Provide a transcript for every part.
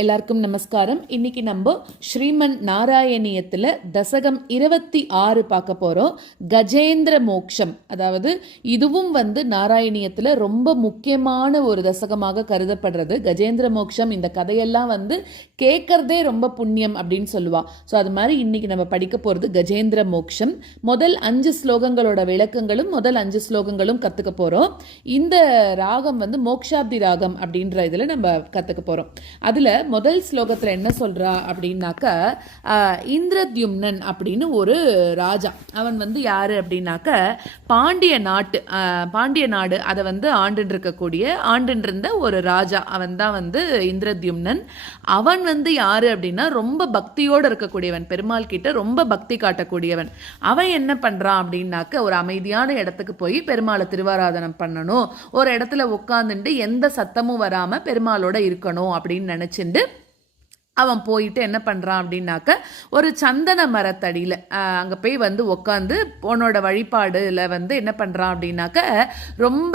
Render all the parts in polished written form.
எல்லாருக்கும் நமஸ்காரம். இன்னைக்கு நம்ம ஸ்ரீமன் நாராயணியத்தில் தசகம் 26 பார்க்க போகிறோம். கஜேந்திர மோக்ஷம். அதாவது இதுவும் நாராயணியத்தில் ரொம்ப முக்கியமான ஒரு தசகமாக கருதப்படுறது. கஜேந்திர மோக்ஷம் இந்த கதையெல்லாம் கேட்கறதே ரொம்ப புண்ணியம் அப்படின்னு சொல்லுவா. ஸோ அது மாதிரி இன்னைக்கு நம்ம படிக்க போகிறது கஜேந்திர மோக்ஷம். முதல் 5 ஸ்லோகங்களோட விளக்கங்களும் முதல் 5 ஸ்லோகங்களும் கற்றுக்க போகிறோம். இந்த ராகம் மோக்ஷாப்தி ராகம் அப்படின்ற இதில் நம்ம கற்றுக்க போகிறோம். அதில் முதல் ஸ்லோகத்தில் என்ன சொல்றா அப்படின்னாக்க, இந்திரத்யும்னன் அப்படின்னு ஒரு ராஜா. அவன் யாரு அப்படின்னாக்க பாண்டிய நாடு அதை ஆண்டுருந்த ஒரு ராஜா. அவன் தான் இந்திரத்யும்னன். அவன் யாரு அப்படின்னா ரொம்ப பக்தியோடு இருக்கக்கூடியவன், பெருமாள் கிட்ட ரொம்ப பக்தி காட்டக்கூடியவன். அவன் என்ன பண்றான் அப்படின்னாக்க, ஒரு அமைதியான இடத்துக்கு போய் பெருமாளை திருவாராதனம் பண்ணணும், ஒரு இடத்துல உட்காந்துட்டு எந்த சத்தமும் வராம பெருமாளோட இருக்கணும் அப்படின்னு நினைச்சுட்டு அவன் போயிட்டு என்ன பண்ணுறான் அப்படின்னாக்க, ஒரு சந்தன மரத்தடியில் அங்கே போய் உட்காந்து உன்னோட வழிபாடில் என்ன பண்ணுறான் அப்படின்னாக்க, ரொம்ப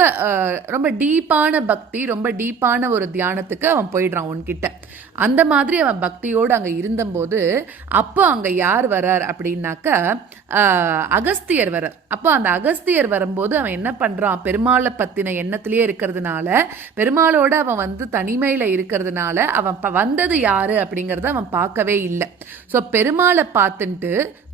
ரொம்ப டீப்பான பக்தி, ரொம்ப டீப்பான ஒரு தியானத்துக்கு அவன் போயிடுறான் உன்கிட்ட. அந்த மாதிரி அவன் பக்தியோடு அங்கே இருந்தபோது அப்போ அங்கே யார் வர்றார் அப்படின்னாக்க, அகஸ்தியர் வர்றார். அப்போ அந்த அகஸ்தியர் வரும்போது அவன் என்ன பண்ணுறான், பெருமாளை பற்றின எண்ணத்திலேயே இருக்கிறதுனால, பெருமாளோட அவன் தனிமையில் இருக்கிறதுனால அவன் வந்தது யாரு அப்படிங்கிறத அவன் பார்க்கவே இல்லை. ஸோ பெருமாளை பார்த்துட்டு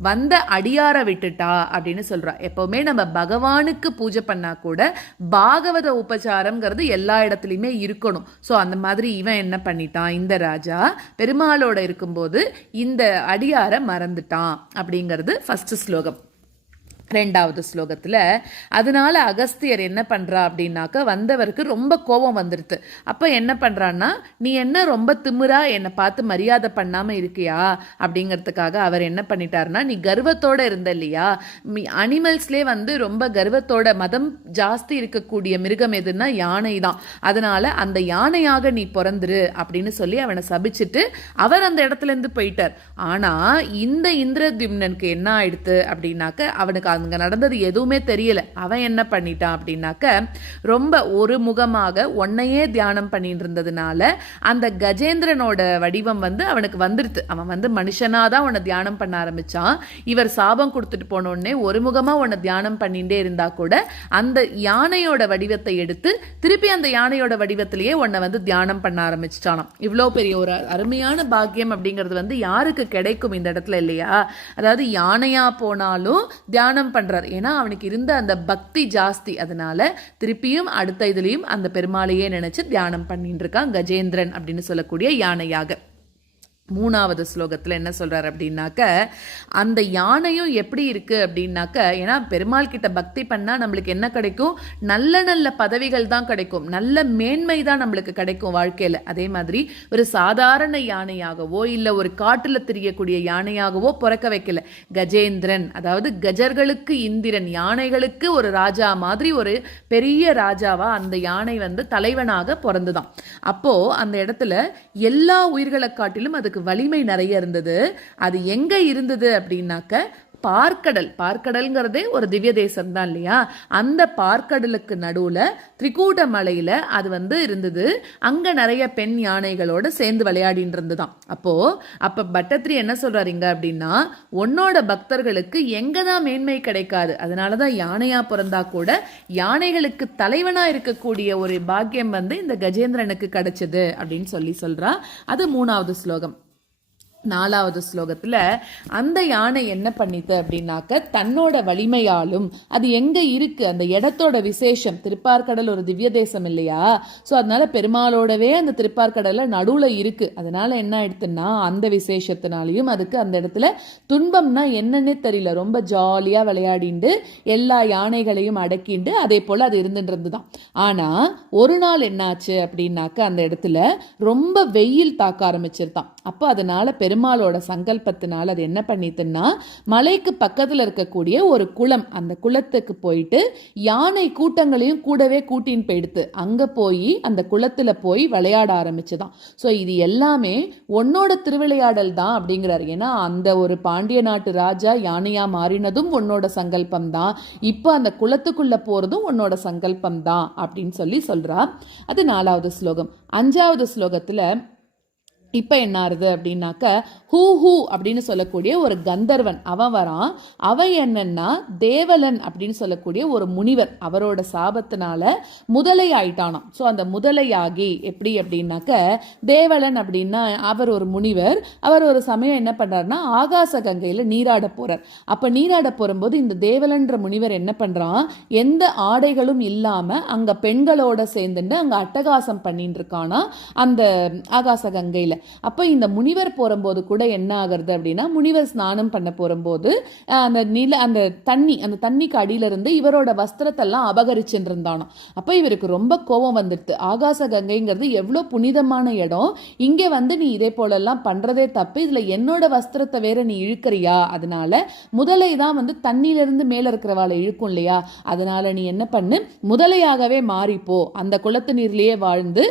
வந்த அடியாரை விட்டுட்டா அப்படின்னு சொல்றான். எப்பவுமே நம்ம பகவானுக்கு பூஜை பண்ணா கூட பாகவத உபச்சாரம்ங்கிறது எல்லா இடத்துலையுமே இருக்கணும். ஸோ அந்த மாதிரி இவன் என்ன பண்ணிட்டான், இந்த ராஜா பெருமாளோட இருக்கும்போது இந்த அடியாரை மறந்துட்டான் அப்படிங்கிறது ஃபர்ஸ்ட் ஸ்லோகம். ரெண்டாவது ஸ்லோகத்தில், அதனால அகஸ்தியர் என்ன பண்ணுறா அப்படின்னாக்க, வந்தவருக்கு ரொம்ப கோபம் வந்துடுது. அப்போ என்ன பண்ணுறான்னா, நீ என்ன ரொம்ப திமிரா என்னை பார்த்து மரியாதை பண்ணாமல் இருக்கியா அப்படிங்கிறதுக்காக அவர் என்ன பண்ணிட்டாருன்னா, நீ கர்வத்தோடு இருந்த இல்லையா, அனிமல்ஸ்லேயே ரொம்ப கர்வத்தோட மதம் ஜாஸ்தி இருக்கக்கூடிய மிருகம் எதுன்னா யானை தான், அதனால அந்த யானையாக நீ பிறந்துரு அப்படின்னு சொல்லி அவனை சபிச்சுட்டு அவர் அந்த இடத்துலேருந்து போயிட்டார். ஆனால் இந்த இந்திரத்யும்னனுக்கு என்ன ஆயிடுத்து அப்படின்னாக்க, அவனுக்கு அங்க நடந்தது எதுவுமே தெரியல. அவன் என்ன பண்ணிட்டான் அப்படின்னாக்க, ரொம்ப ஒரு முகமாக உன்னையே தியானம் பண்ணிட்டு இருந்ததுனால அந்த கஜேந்திரனோட வடிவம் அவனுக்கு வந்துருது. அவன் மனுஷனாதான் உன்னை தியானம் பண்ண ஆரம்பிச்சான். இவர் சாபம் கொடுத்துட்டு போனோடனே ஒரு முகமா உன்னை தியானம் பண்ணிட்டே இருந்தா கூட அந்த யானையோட வடிவத்தை எடுத்து திருப்பி அந்த யானையோட வடிவத்திலேயே உன்னை தியானம் பண்ண ஆரம்பிச்சிட்டானாம். இவ்வளோ பெரிய ஒரு அருமையான பாக்கியம் அப்படிங்கிறது யாருக்கு கிடைக்கும் இந்த இடத்துல இல்லையா? அதாவது யானையா போனாலும் தியானம் பண்றார். ஏன்னா அவனுக்கு இருந்த அந்த பக்தி ஜாஸ்தி. அதனால திருப்பியும் அடுத்த இதுலயும் அந்த பெருமாளையே நினைச்சு தியானம் பண்ணிட்டு இருக்கான் கஜேந்திரன் அப்படின்னு சொல்லக்கூடிய யானையாக. மூணாவது ஸ்லோகத்தில் என்ன சொல்றார் அப்படின்னாக்க, அந்த யானையும் எப்படி இருக்கு அப்படின்னாக்க, ஏன்னா பெருமாள் கிட்ட பக்தி பண்ணா நம்மளுக்கு என்ன கிடைக்கும், நல்ல நல்ல பதவிகள் தான் கிடைக்கும், நல்ல மேன்மை தான் நம்மளுக்கு கிடைக்கும் வாழ்க்கையில. அதே மாதிரி ஒரு சாதாரண யானையாகவோ இல்ல ஒரு காட்டுல திரியக்கூடிய யானையாகவோ பிறக்க வைக்கல. கஜேந்திரன், அதாவது கஜர்களுக்கு இந்திரன், யானைகளுக்கு ஒரு ராஜா மாதிரி ஒரு பெரிய ராஜாவா அந்த யானை தலைவனாக பிறந்துதான். அப்போ அந்த இடத்துல எல்லா உயிர்களை காட்டிலும் அதுக்கு வலிமை நிறைய இருந்தது. அது எங்க இருந்தது அப்படின்னாக்க, பார்க்கடல்ங்கிறதே ஒரு திவ்ய தேசம் தான் இல்லையா, அந்த பார்க்கடலுக்கு நடுவுல திரிகூட மலையில அது இருந்தது. அங்க நிறைய பெண் யானைகளோட சேர்ந்து விளையாடிட்டு இருந்துதான். அப்ப பட்டத்திரி என்ன சொல்றாருங்க அப்படின்னா, உன்னோட பக்தர்களுக்கு எங்கதான் மேன்மை கிடைக்காது, அதனாலதான் யானையா பிறந்தா கூட யானைகளுக்கு தலைவனா இருக்கக்கூடிய ஒரு பாக்கியம் இந்த கஜேந்திரனுக்கு கிடைச்சது அப்படின்னு சொல்றா. அது மூணாவது ஸ்லோகம். நாலாவது ஸ்லோகத்துல அந்த யானை என்ன பண்ணித்து அப்படின்னாக்க, தன்னோட வலிமையாலும் அது எங்க இருக்கு, அந்த இடத்தோட விசேஷம், திருப்பார்கடல் ஒரு திவ்ய தேசம் இல்லையா, ஸோ அதனால பெருமாளோடவே அந்த திருப்பார்கடல்ல நடுவுல இருக்கு. அதனால என்ன ஆயிடுத்துன்னா, அந்த விசேஷத்தினாலையும் அதுக்கு அந்த இடத்துல துன்பம்னா என்னன்னே தெரியல, ரொம்ப ஜாலியா விளையாடிண்டு எல்லா யானைகளையும் அடக்கிண்டு அதே போல அது இருந்துதான். ஆனா ஒரு நாள் என்னாச்சு அப்படின்னாக்க, அந்த இடத்துல ரொம்ப வெயில் தாக்க ஆரம்பிச்சிருந்தான். அப்போ அதனால பெருமாளோட சங்கல்பத்தினால் அது என்ன பண்ணிட்டுன்னா மலைக்கு பக்கத்தில் இருக்கக்கூடிய ஒரு குளம், அந்த குளத்துக்கு போயிட்டு யானை கூட்டங்களையும் கூடவே கூட்டின்னு போயிடுத்து. அங்கே போய் அந்த குளத்தில் போய் விளையாட ஆரம்பிச்சுதான். ஸோ இது எல்லாமே உன்னோட திருவிளையாடல் தான் அப்படிங்கிறார். ஏன்னா அந்த ஒரு பாண்டிய நாட்டு ராஜா யானையா மாறினதும் உன்னோட சங்கல்பம் தான், இப்போ அந்த குளத்துக்குள்ள போறதும் உன்னோட சங்கல்பம் தான் அப்படின்னு சொல்றா. அது 4வது ஸ்லோகம். 5வது ஸ்லோகத்துல இப்போ என்ன ஆறுது அப்படின்னாக்க ஹூ ஹூ அப்படின்னு சொல்லக்கூடிய ஒரு கந்தர்வன் அவன் வரான். அவன் என்னன்னா தேவலன் அப்படின்னு சொல்லக்கூடிய ஒரு முனிவர், அவரோட சாபத்தினால முதலை ஆயிட்டானாம். ஸோ அந்த முதலையாகி எப்படி அப்படின்னாக்க தேவலன் அப்படின்னா அவர் ஒரு முனிவர். அவர் ஒரு சமயம் என்ன பண்றாருன்னா ஆகாச கங்கையில் நீராட போறார். அப்போ நீராட போகும்போது இந்த தேவலன்ற முனிவர் என்ன பண்றான், எந்த ஆடைகளும் இல்லாம அங்க பெண்களோட சேர்ந்துட்டு அங்க அட்டகாசம் பண்ணிட்டு இருக்கானா அந்த ஆகாச கங்கையில. அப்போ இந்த முனிவர் போகும்போது கூட என்ன ஆகிறது அப்படின்னா, முனிவர் ஸ்நானம் பண்ண போகும்போது அந்த தண்ணிக்கு அடியிலிருந்து இவரோட வஸ்திரத்தெல்லாம் அபகரிச்சுட்டு இருந்தானோ. அப்போ இவருக்கு ரொம்ப கோபம் வந்துடுது. ஆகாச கங்கைங்கிறது எவ்வளோ புனிதமான இடம், இங்கே நீ இதே போலெல்லாம் பண்ணுறதே தப்பு, இதில் என்னோட வஸ்திரத்தை வேற நீ இழுக்கிறியா, அதனால முதலை தான் தண்ணியிலிருந்து மேலே இருக்கிறவாளை இழுக்கும் இல்லையா, அதனால நீ என்ன பண்ணு, முதலையாகவே மாறிப்போ, அந்த குளத்து நீர்லேயே வாழ்ந்து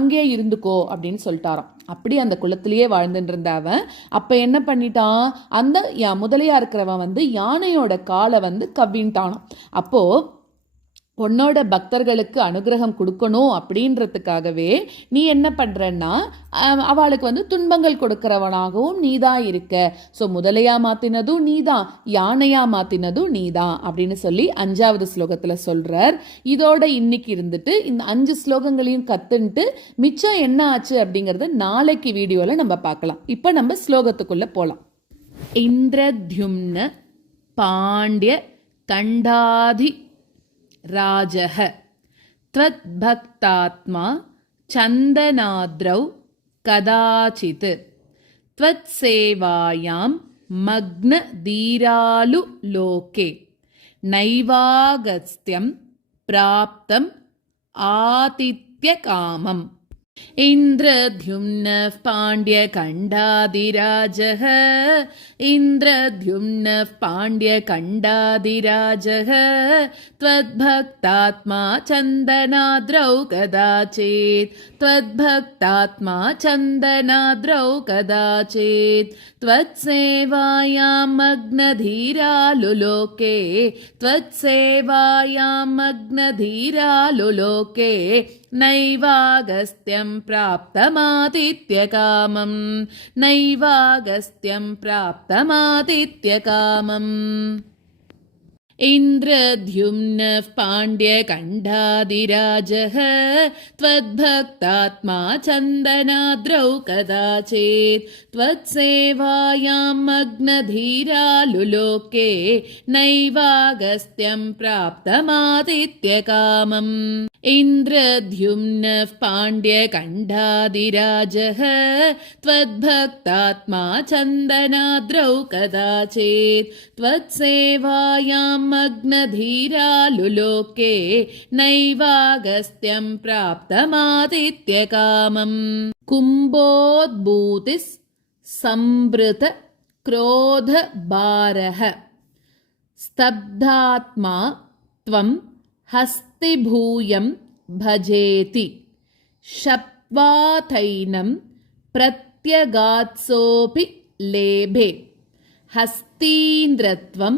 அங்கேயே இருந்துக்கோ அப்படின்னு சொல்லிட்டாராம். அப்படி அந்த குளத்திலேயே வாழ்ந்துட்டு இருந்த அவன் அப்ப என்ன பண்ணிட்டான், அந்த முதலையா இருக்கிறவன் யானையோட காலை கவ்வின்ட்டானான். அப்போ உன்னோட பக்தர்களுக்கு அனுகிரகம் கொடுக்கணும் அப்படின்றதுக்காகவே நீ என்ன பண்றன்னா அவளுக்கு துன்பங்கள் கொடுக்கிறவனாகவும் நீதான் இருக்க. ஸோ முதலையா மாத்தினதும் நீதான், யானையா மாத்தினதும் நீதான் அப்படின்னு சொல்லி 5வது ஸ்லோகத்துல சொல்றார். இதோட இன்னைக்கு இருந்துட்டு இந்த 5 ஸ்லோகங்களையும் கத்துன்ட்டு மிச்சம் என்ன ஆச்சு அப்படிங்கறத நாளைக்கு வீடியோல நம்ம பார்க்கலாம். இப்ப நம்ம ஸ்லோகத்துக்குள்ள போலாம். இந்திரத்யும்ன பாண்டிய கண்டாதி ராஜஹ த்வத்பக்தாத்மா சந்தனாத்ரௌ கதாசித் த்வத்சேவாயாம் மக்ன தீராலு லோகே நைவாகஸ்த்யம் பிராப்தம் ஆதித்ய காமம். இந்திரத்யும்னः பாண்டியகண்டாதிராஜः இந்திரத்யும்னः பாண்டியகண்டாதிராஜः त्वद्भक्तात्मा चन्दनाद्रौ कदाचित् त्वद्भक्तात्मा चन्दनाद्रौ कदाचित् त्वत्सेवायां मग्नधीरालुलोके त्वत्सेवायां मग्नधीरालुलोके नैवागस्त्यं प्राप्तमादित्यकामं नैवागस्त्यं प्राप्तमादित्यकामम्. इन्द्रद्युम्नः पाण्ड्यकण्ठादिराजः त्वद्भक्तात्मा चन्दनाद्रौ कदाचित् त्वत्सेवायां मग्नधीरालुलोके नैवागस्त्यं प्राप्तमादित्यकामम्. इन्द्रद्युम्नः पाण्ड्यकण्ठादिराजः त्वद्भक्तात्मा चन्दनाद्रौ कदाचित् त्वत्सेवायां मग्नधीरालुलोके नैवागस्त्यं प्राप्तमादित्यकामम्. कुम्भोद्भूतिः संवृत क्रोधभारः स्तब्धात्मा त्वं हस्तिभूयं भजेति शप्त्वाथैनं प्रत्यगात्सोऽपि लेभे हस्तीन्द्रत्वं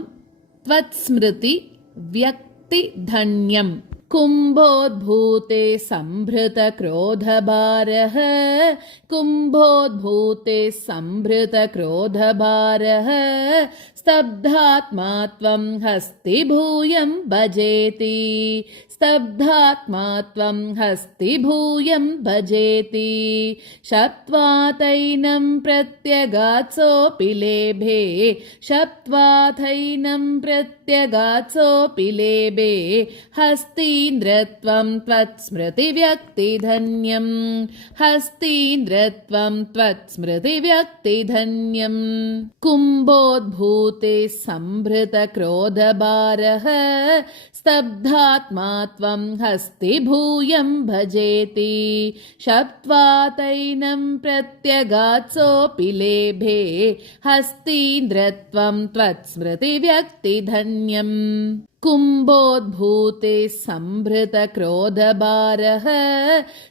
त्वत्स्मृति व्यक्तिधन्यम्. कुम्भोद्भूते संभृतक्रोधभारः कुम्भोद्भूते संभृतक्रोधभारः स्तब्धात्मा त्वं हस्तिभूयं भजेति स्तब्धात्मा त्वं हस्तिभूयं भजेति शप्त्वाथैनं प्रत्यगात्सोऽपि लेभे शप्त्वाथैनं प्रत्यगात्सोऽपि लेभे हस्ति हस्तीन्द्रत्वं त्वत्स्मृतिव्यक्तिधन्यम् हस्तीन्द्रत्वं त्वत्स्मृतिव्यक्तिधन्यम् कुम्भोद्भूते सम्भृतक्रोधभारः स्तब्धात्मा त्वं हस्तिभूयं भजेति शप्त्वा तैनं प्रत्यगात्सोऽपि लेभे हस्तीन्द्रत्वं त्वत्स्मृतिव्यक्तिधन्यम् कुम्भोद्भूते सम्भृतक्रोधभारः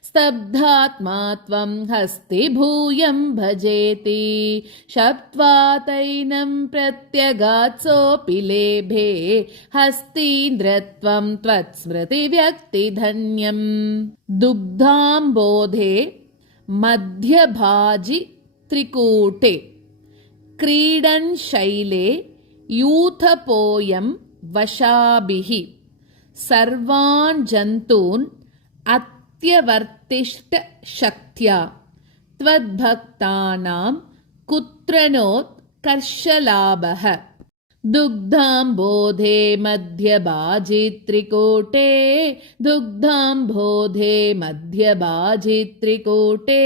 स्तब्धात्मा त्वं हस्तिभूयं भजेति शप्त्वा तैनं प्रत्यगात्सोऽपि लेभे हस्तीन्द्रत्वं त्वत्स्मृतिव्यक्तिधन्यम् दुग्धाम्बोधे मध्यभाजि त्रिकूटे क्रीडन् शैले यूथपोयं वशाभिः सर्वान् जन्तून् अत्यवर्तिष्ट शक्त्या त्वद्भक्तानां कुत्र नोत्कर्षलाभः दुग्धाम्बोधे मध्यभाजि त्रिकूटे दुग्धाम्बोधे मध्यभाजि त्रिकूटे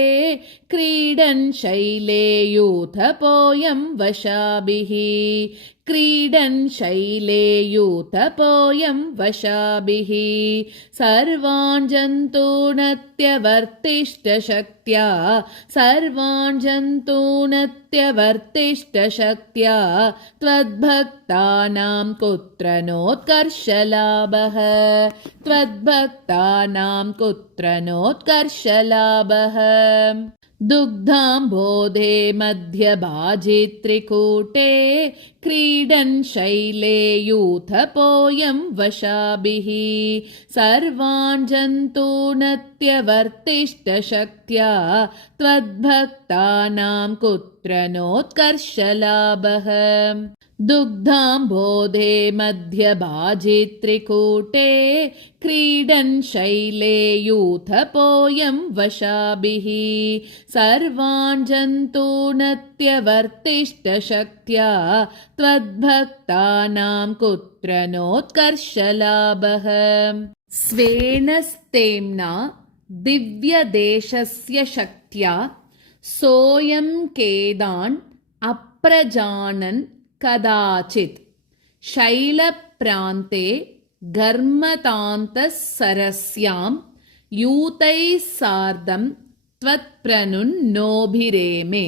क्रीडन् शैले यूथपोयं वशाभिः क्रीडन् शैले यूथपोयं वशाभिः सर्वान् जन्तूनत्यवर्तिष्ट शक्त्या सर्वान् जन्तूनत्यवर्तिष्ट शक्त्या त्वद्भक्तानां कुत्र नोत्कर्षलाभः त्वद्भक्तानां कुत्र नोत्कर्षलाभः दुग्धाम्बोधे मध्यभाजि त्रिकूटे क्रीडन् शैले यूथपोयं वशाभिः सर्वान् जन्तूनत्यवर्तिष्ट शक्त्या त्वद्भक्तानां कुत्र नोत्कर्षलाभः दुग्धाम्बोधे मध्यभाजि त्रिकूटे क्रीडन् शैले यूथपोयं वशाभिः सर्वान् जन्तूनत्यवर्तिष्ट शक्त्या त्वद्भक्तानां कुत्र नोत्कर्षलाभः स्वेन स्तेम्ना दिव्यदेशस्य शक्त्या सोऽयं केदान् अप्रजानन् कदाचित् शैलप्रान्ते घर्मतान्तःसरस्यां यूतैः सार्धं त्वत्प्रनुन्नोभिरेमे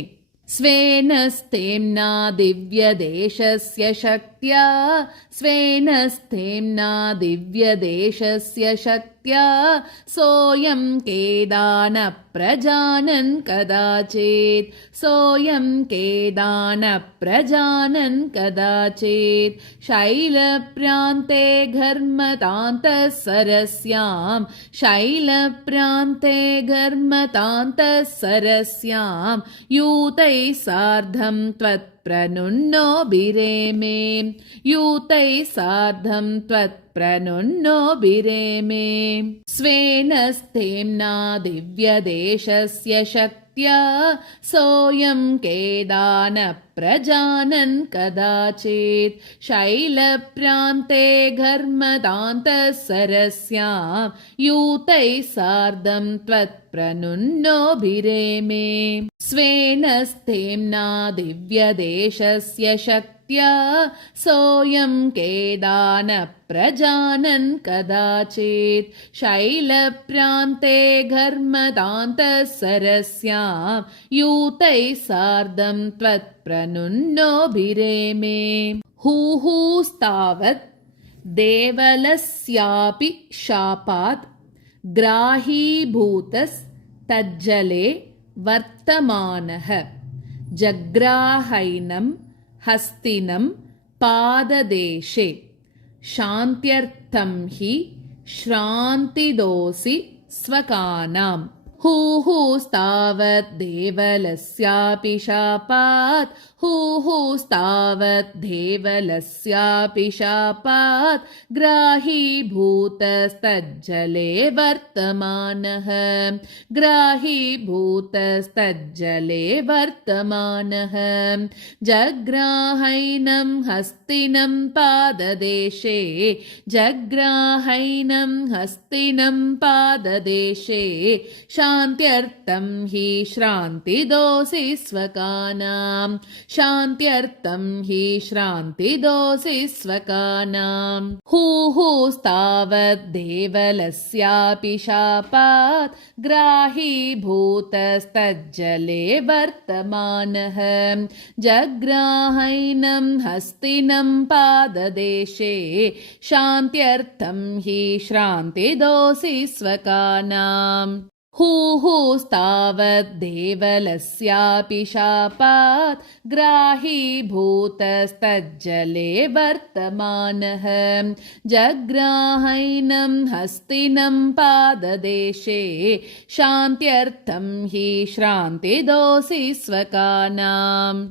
स्वेन स्तेम्ना दिव्यदेशस्य शक्त्या स्वेन स्तेम्ना दिव्यदेशस्य शक्त्या सोऽयं केदान् अप्रजानन् कदाचित् सोऽयं केदान् अप्रजानन् कदाचित् शैलप्रान्ते घर्मतान्तःसरस्यां शैलप्रान्ते घर्मतान्तःसरस्यां यूतैः सार्धं त्वत्प्रनुन्नोभिरेमे यूतैः सार्धं त्वत्प्रनुन्नोभिरेमे स्वेन स्तेम्ना दिव्यदेशस्य शक्त्या सोऽयं केदान् अप्रजानन् कदाचित् शैलप्रान्ते घर्मतान्तःसरस्यां यूतैः सार्धं त्वत्प्रनुन्नोभिरेमे स्वेन स्तेम्ना दिव्यदेशस्य शक्त्या सोऽयं केदान् अप्रजानन् कदाचित् शैलप्रान्ते घर्मतान्तःसरस्यां यूतैः सार्धं त्वत्प्रनुन्नोभिरेमे हुहुस्तावत् देवलस्यापि शापात् ग्राहीभूतस्तज्जले वर्तमानः जग्राहैनं हस्तिनं पाददेशे शान्त्यर्थं हि श्रान्तिदोषि स्वकानाम् हुहुस्तावत् देवलस्यापि शापात् हुहुस्तावत् देवलस्यापि शापात् ग्राहीभूतस्तज्जले वर्तमानः ग्राहीभूतस्तज्जले वर्तमानः जग्राहैनं हस्तिनं पाददेशे जग्राहैनं हस्तिनं पाददेशे शान्त्यर्थं हि श्रान्तिदोषि स्वकानां शान्त्यर्थं हि श्रान्तिदोषि स्वकानां हुहुस्तावत् देवलस्यापि शापात् ग्राहीभूतस्तज्जले वर्तमानः जग्राहैनं हस्तिनं पाददेशे शान्त्यर्थं हि श्रान्तिदोषि स्वकानाम् हुहुस्तावत् देवलस्यापि शापात् ग्राहीभूतस्तज्जले वर्तमानः जग्राहैनं हस्तिनं पाददेशे शान्त्यर्थं हि श्रान्तिदोषि स्वकानाम्